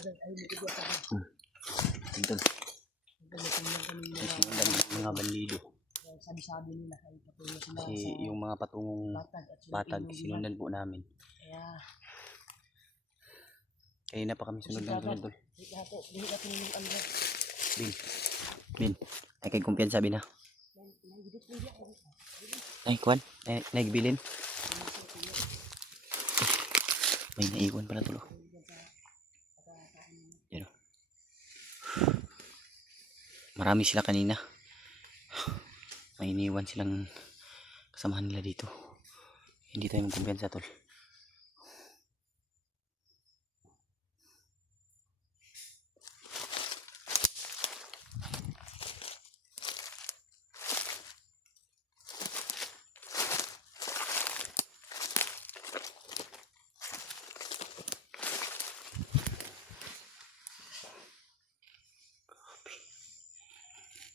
Ito. Mga bandido. Sabi-sabi nila ay patuloy sila Kasi yung mga patungong batag sinundan po namin. Kanina pa kami sunod ng tol. Bin. Ay kay kumpiyan sabi na. Ay kuan. Ay nagbilin. May naiwan pala tulo. Yan. Marami sila kanina. May iniwan silang kasamahan nila dito. Hindi tayo magkumpiyansa tol.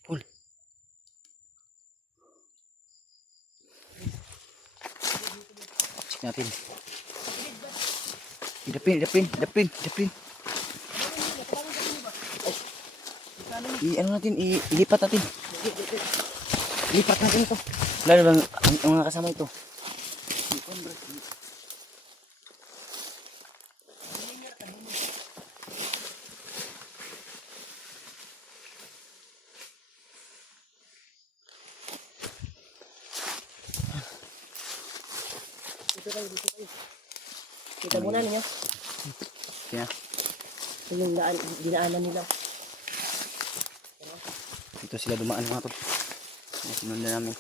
Pul. Check natin. Dapin. Ano natin, ilipat natin. Ilipat natin ito. Lalo bang ang mga kasama ito. Kita muna niyo. Yeah. Yung dinaanan nila. Ito sila dumaan mga tol. Sinundan namin.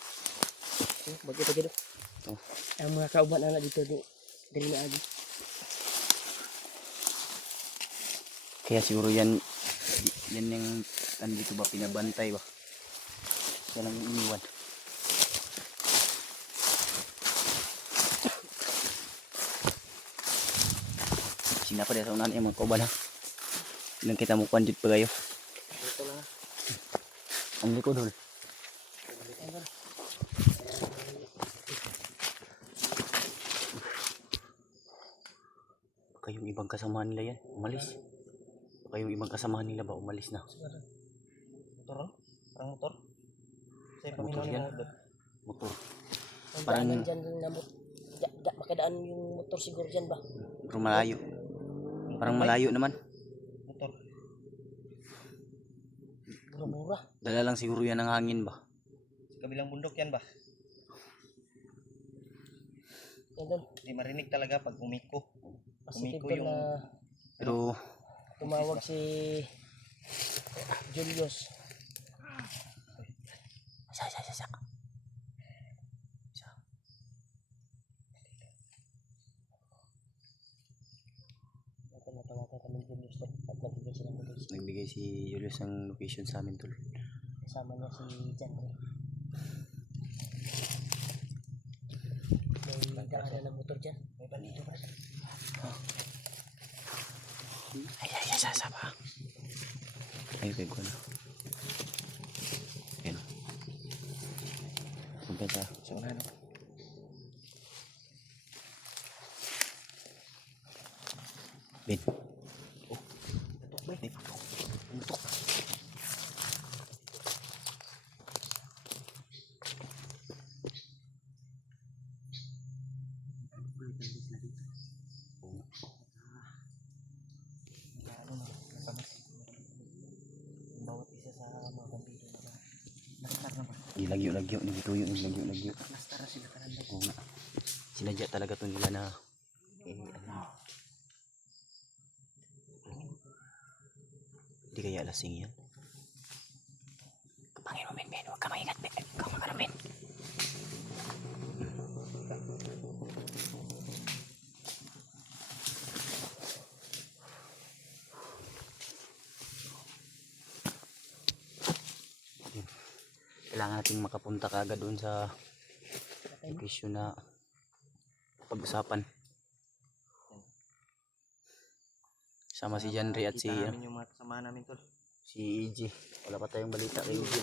Bagay pa dito. Oh. Ang mga kauban na dito diri na agi. Kaya siguro yan yung andito ba pinabantay ba. Yan ang iniwan. Sinapa dito sa unahan yung mga kauban ha. Ilang kita mo kwanjut pa kayo. Dito lang. Ang likod hol. Baka yung ibang kasamahan nila yan, umalis. Baka yung ibang kasamahan nila ba umalis na. Motor? Parang motor? Motor yan. Motor. Parang dyan na makadaan yung motor siguro dyan ba? Pero malayo. Parang malayo naman. Motor. Mura-mura. Dala lang siguro yan ng hangin ba? Sa kabilang bundok yan ba? Hindi marinig talaga pag umiko. Umiko yung... Pero... Tumawag si... Julius. Sa. Nagbigay si Julius ng location sa amin tol. Kasama niya si Jan. May daanan ng motor dyan. May bandido ba? Ay, sasaba. Ay, kay ko na. Ayun. Punta sa unahan. Bin. Oh, tutok ba? Tutok. Bawat isa sa mga bandido na nakasar naman. Gilagyo, nagituyo, lagyo. Nastara sila kananda. Oo nga. Sinadya talaga to nila na hindi kaya lasing yan. Kapangin mo, Ben. Huwag ka maingat, Ben. Huwag ka magano, Ben. Kailangan nating makapunta kaagad doon sa location na pag-usapan. Sama si Janry at si yung mga kasama namin tol. Si EG. Wala pa tayong balita kay EG.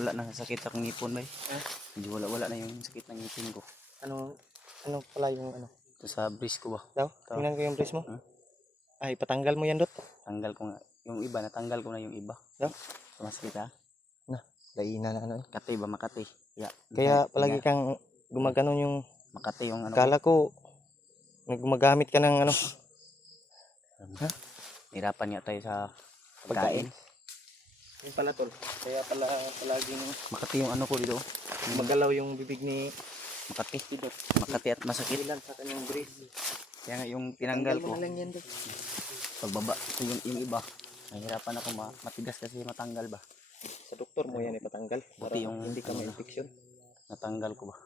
wala na sakit akong ngipon ba. Ha? Medyo wala na yung sakit ng ngipin ko. Ano pala yung ano? Ito sa bris ko ba. Daw, Ito. tingnan ko yung brace mo. Hmm? Ay, patanggal mo yan, Dot. Tanggal ko nga. Yung iba, natanggal ko na yung iba. Daw? Sumasakit ha. Laina na ano eh. Makati ba, Makati. Yeah. Kaya palagi kang gumaganon yung... Makati yung ano. Akala ko, gumagamit ka ng ano. Hirapan nga tayo sa pagkain. Yung pala, Tol. Kaya pala palaging Makati yung ano ko dito. magalaw yung bibig ni Makati. Makati at masakit. Ilan sa kanyang brace. Kaya nga yung tinanggal ko. Tanggal mo na lang yan, Dot. Pagbaba. Ito yung iba. Nahirapan ako matigas kasi matanggal ba. Sa doktor mo yan ipatanggal. Para Buti yung hindi ka ano na. ma-infection. Natanggal ko ba.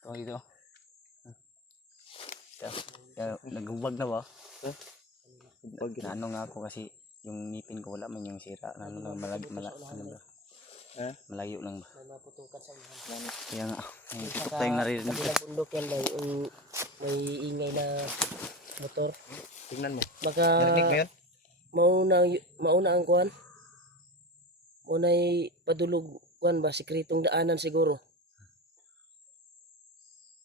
Ito dito. Kaya nagubag na ba? Na ano nga ako kasi yung ngipin ko wala man yung sira. Ano lang ano ba? Ha? Malayo lang ba. May maputukan sa unahan. Kaya nga. May pitok tayong naririnig. Kabilang bundok yan may ingay na motor. Tingnan mo. Baka Narinig mo yun? mauna ang kuhan. Unay padulog kuhan ba sikretong daanan siguro.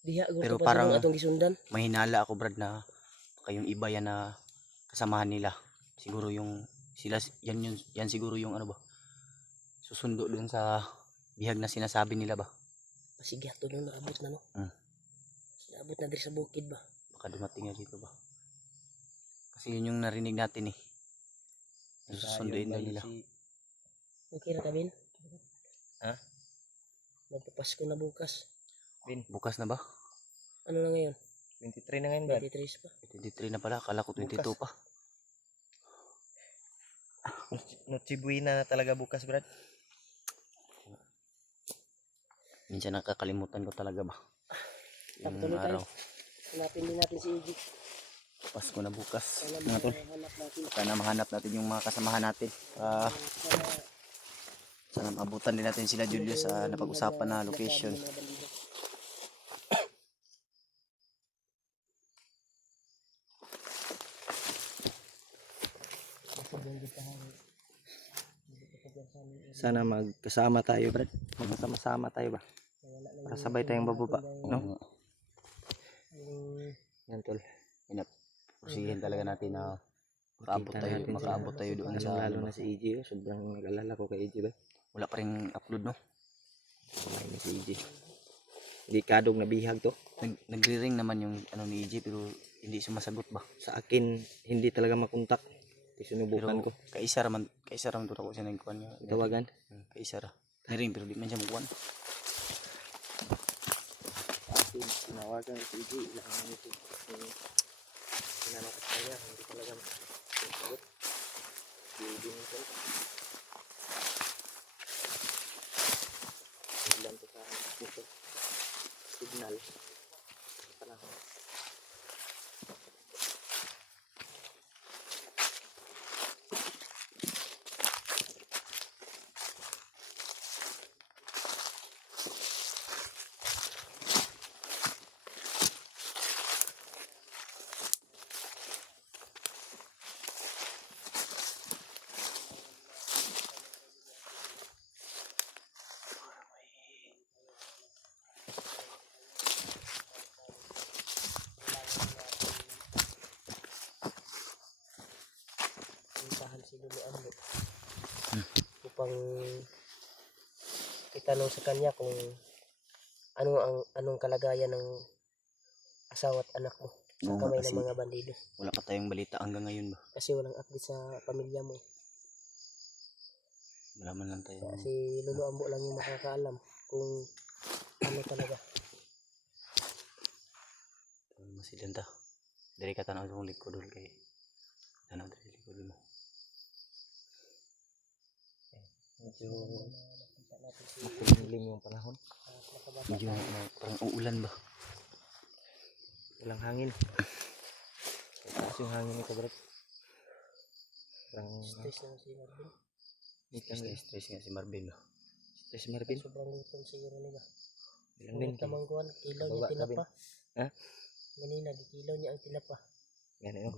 Diha Pero guro parang- atong gisundan. May hinala ako Brad na kayong iba yan na kasamahan nila. Siguro yung sila yan siguro yung ano ba. Susundo dun sa bihag na sinasabi nila ba. Pasigi ato doon naabot na no. Naabot na diri sa bukid ba. Baka dumating na dito ba. Kasi yun yung narinig natin eh. Susunduin na nila. Okay ra kabin? Ha? Magpapasko na bukas. Bukas na ba? Ano na ngayon? 23 na ngayon, Brad. 23 pa. 23 na pala. Kala ko 22 pa. Noche buena na talaga bukas, Brad. Minsan nakakalimutan ko talaga ba. Yung Pagtuloy tayo. araw. Hanapin din natin si Iggy. Pasko na bukas. Sana Mga tol. mahanap natin. Sana mahanap natin yung mga kasamahan natin. Sana Sana maabutan din natin sila Julius sa napag-usapan na location. Sana magkasama tayo, Brad. Magkasama-sama tayo ba? Para sabay tayong bababa, no? Yan, Tol. Pusihin talaga natin na makaabot tayo doon sa lalo na si EJ. Sobrang nag-alala ko kay EJ ba? wala pa rin upload no. Kumain na si EJ. Hindi kadong nabihag to. Nagre-ring naman yung ano ni EJ pero hindi sumasagot ba. Sa akin, hindi talaga makontak. Sinubukan ko. Kaisa raman to ako siya nagkuhan niya. Tawagan. Kaisa ra. Niring pero di man siya mukuhan. Tinawagan si EJ. Ilang minutes. Tinanong ko sa kanya. Hindi talaga masagot. Hindi mo ito. Ilan to sa dito. Signal. Panahon. puntahan si Lolo Ambo upang itanong sa kanya kung anong kalagayan ng asawa at anak mo sa Oo nga, kamay kasi ng mga bandido wala pa tayong balita hanggang ngayon ba. kasi walang update sa pamilya mo Malaman lang tayo. kasi Lolo Ambo lang yung makakaalam kung ano talaga. Masilanta. Dari ka tanaw sa likod dul kay tanaw dari likod mo. Medyo makulimlim yung panahon. Medyo parang uulan ba. Walang hangin. Taas yung hangin ito, Brad. Parang Stress na si Marvin. Stress nga si Marvin ba. stress Marvin. Sobrang gutom siguro nila. Ilang din. Ngunit kamangkuhan, kilaw niya Bababa, tinapa. Ha? Ganina, gikilaw niya ang tinapa. Yan,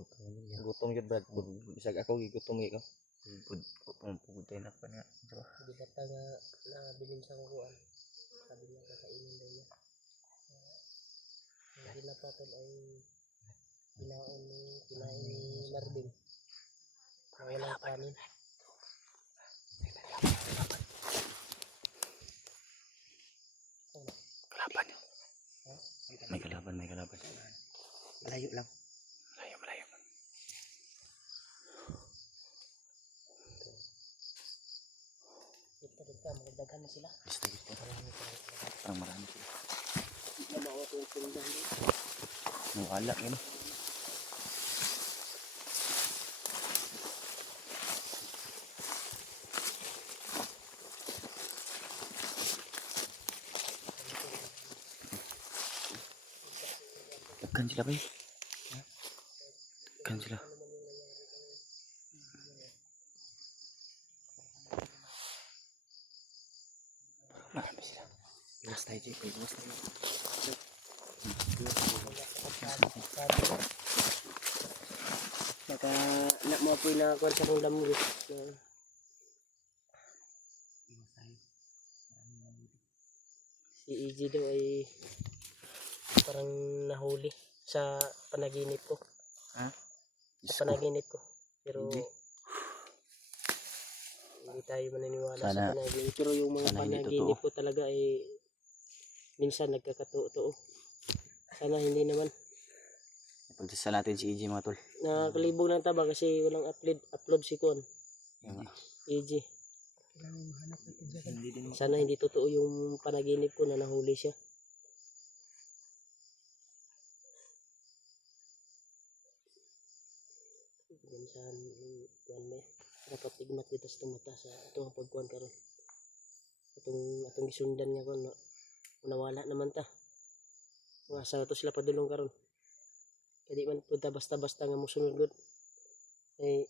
gutom yun, Brad. Bisag ako, gigutom ikaw. Pupugod tayo na pa nga. Hindi ka pa nga nabilin sa kukuan. Sabi niya kakainin daw niya. Ang pinapatol ay kinain ni Marvin. Na walang kanin. Kalaban yun. May kalaban. Malayo lang. Malayo. Dito, magdaghan na sila. Gusto. Parang marami sila. Na mawatong dahil. Wala yun. Daghan sila ba eh? Daghan sila. Marami sila. Iwas tayo, Jay. Iwas tayo. Baka nak mo po na kuan sa kong lamig. Iwas tayo. Si EG daw ay parang nahuli sa panaginip ko. Ha? Sa panaginip ko. Pero EG? hindi tayo maniniwala Sana- sa panaginip. Pero yung mga sana hindi panaginip ko talaga ay minsan nagkakatotoo. Sana hindi naman. Pagdasal natin si EJ mga tol. Nakalibog ng taba kasi walang upload si Kon. Yung, EG. Hindi din Sana hindi totoo yung panaginip ko na nahuli siya. Minsan kuan may dapat tigmat dito sa tumata sa atong pagkuan karon. Atong gisundan nga kon nawala naman ta. Mga sa to sila padulong karon. Kadi man punta basta-basta nga mosunod gud. Eh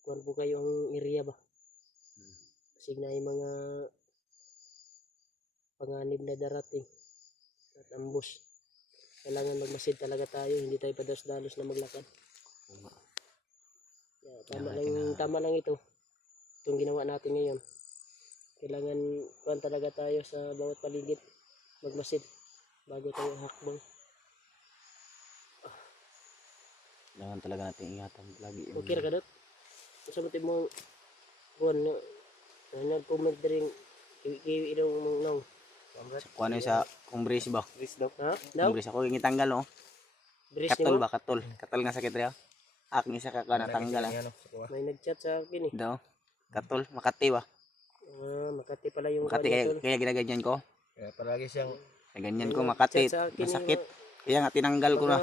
kuan po kayo ang area ba? Kasi na yung mga panganib na darating at ambus. Kailangan magmasid talaga tayo, hindi tayo padalos-dalos na maglakad. Tama lang ito. Itong ginawa natin ngayon. Kailangan kuan talaga tayo sa bawat paligid. Magmasid bago tayo hakbang. kailangan talaga natin ingatan lagi. Okay ra ka dot? Sa motiv mo kuan nag-comment ring kiwi daw mong nang. Kung ano yung sa kumbris ba? Chris daw. Ha? Daw? Kumbris ako yung itanggal oh. Bris Katol mo? ba? Katol. Katol nga sakit rin. Aking isa ka natanggal ah. May nag-chat sa akin eh. Daw. Katol. Makati ba? Makati pala yung Makati kaya ginaganyan ko. Kaya palagi siyang Naganyan ko Makati. Masakit. Kaya nga tinanggal ko na.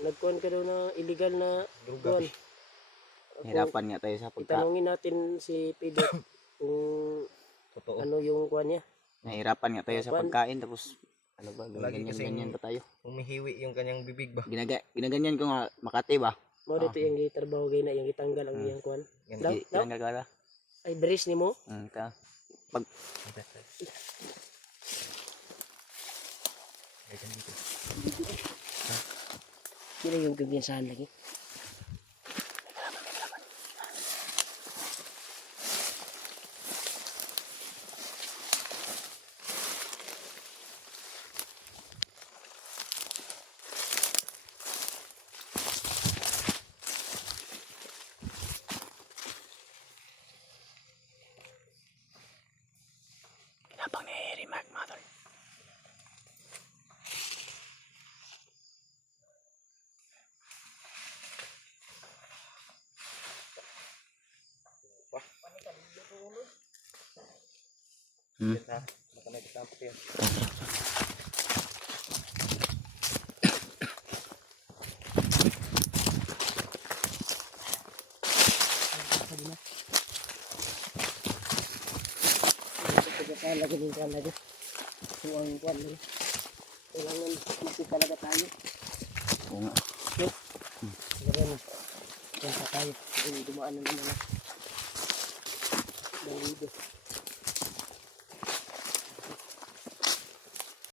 Nagkuhan ka daw na illegal na druga. kuhan. Hirapan nga tayo sa pagka. Itanongin natin si Pedro kung Totoo. ano yung kuhan niya. Nahirapan nga tayo sa pagkain tapos ano ba? Lagi kasing- Ganyan pa tayo. Umihiwi yung kanyang bibig ba? Ginaganyan ko nga Makati ba? Mao dito yung gitrabaho gay na yung gitanggal ang iyang kuhan. Yan. Daw? Tinanggal ka na. Ay bris nimo. Ita. Sino yung kumpiyansahan lagi? Kinapang ni Harry Mac mga tol. Baka nagtampo yan. Pagkakala ko din talaga. Kung ang kuhan nila. Kailangan masip talaga tayo. Oo nga. Siguro na. Kaya tayo. Dumaan na naman. Dalido.